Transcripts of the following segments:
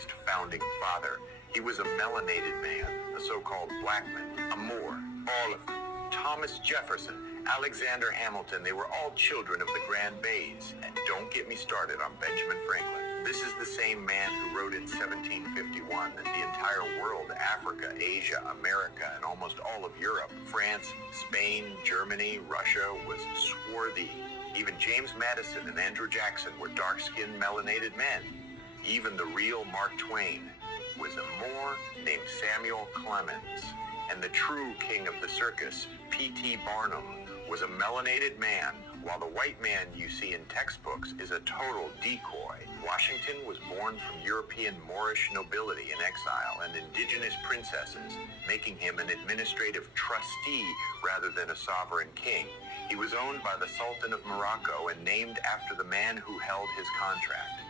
pale-faced founding father. He was a melanated man, a so-called black man, a Moor, all of them. Thomas Jefferson, Alexander Hamilton, they were all children of the Grand Bays. And don't get me started on Benjamin Franklin. This is the same man who wrote in 1751 that the entire world, Africa, Asia, America, and almost all of Europe, France, Spain, Germany, Russia, was swarthy. Even James Madison and Andrew Jackson were dark-skinned, melanated men. Even the real Mark Twain was a Moor named Samuel Clemens. And the true king of the circus, P.T. Barnum, was a melanated man, while the white man you see in textbooks is a total decoy. Washington was born from European Moorish nobility in exile and indigenous princesses, making him an administrative trustee rather than a sovereign king. He was owned by the Sultan of Morocco and named after the man who held his contract.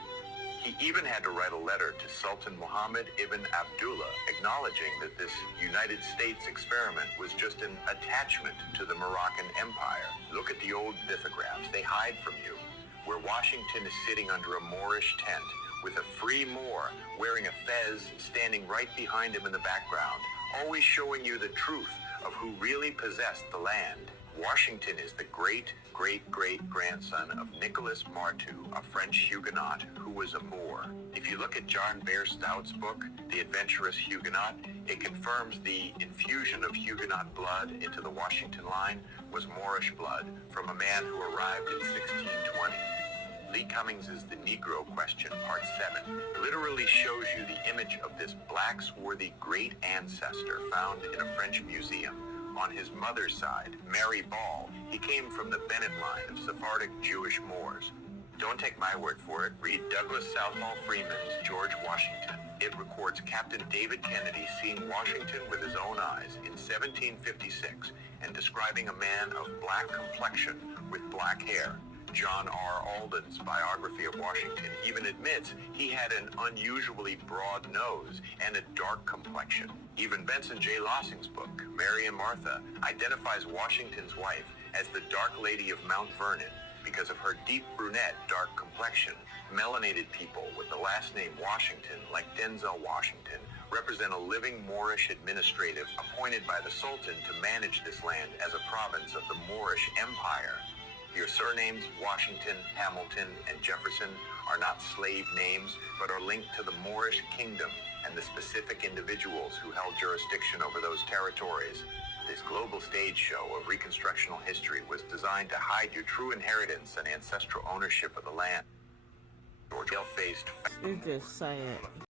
He even had to write a letter to Sultan Muhammad ibn Abdullah, acknowledging that this United States experiment was just an attachment to the Moroccan Empire. Look at the old lithographs. They hide from you, where Washington is sitting under a Moorish tent with a free Moor wearing a fez standing right behind him in the background, always showing you the truth of who really possessed the land. Washington is the great-great-great-grandson of Nicolas Marteau, a French Huguenot who was a Moor. If you look at John Bear Stout's book, The Adventurous Huguenot, it confirms the infusion of Huguenot blood into the Washington line was Moorish blood from a man who arrived in 1620. Lee Cummings' The Negro Question, Part 7, literally shows you the image of this black swarthy great ancestor found in a French museum. On his mother's side, Mary Ball, he came from the Bennett line of Sephardic Jewish Moors. Don't take my word for it. Read Douglas Southall Freeman's George Washington. It records Captain David Kennedy seeing Washington with his own eyes in 1756 and describing a man of black complexion with black hair. John R. Alden's biography of Washington even admits he had an unusually broad nose and a dark complexion. Even Benson J. Lossing's book, Mary and Martha, identifies Washington's wife as the Dark Lady of Mount Vernon because of her deep brunette, dark complexion. Melanated people with the last name Washington, like Denzel Washington, represent a living Moorish administrative appointed by the Sultan to manage this land as a province of the Moorish Empire. Your surnames, Washington, Hamilton, and Jefferson, are not slave names, but are linked to the Moorish kingdom and the specific individuals who held jurisdiction over those territories. This global stage show of reconstructional history was designed to hide your true inheritance and ancestral ownership of the land. George faced. You just say it.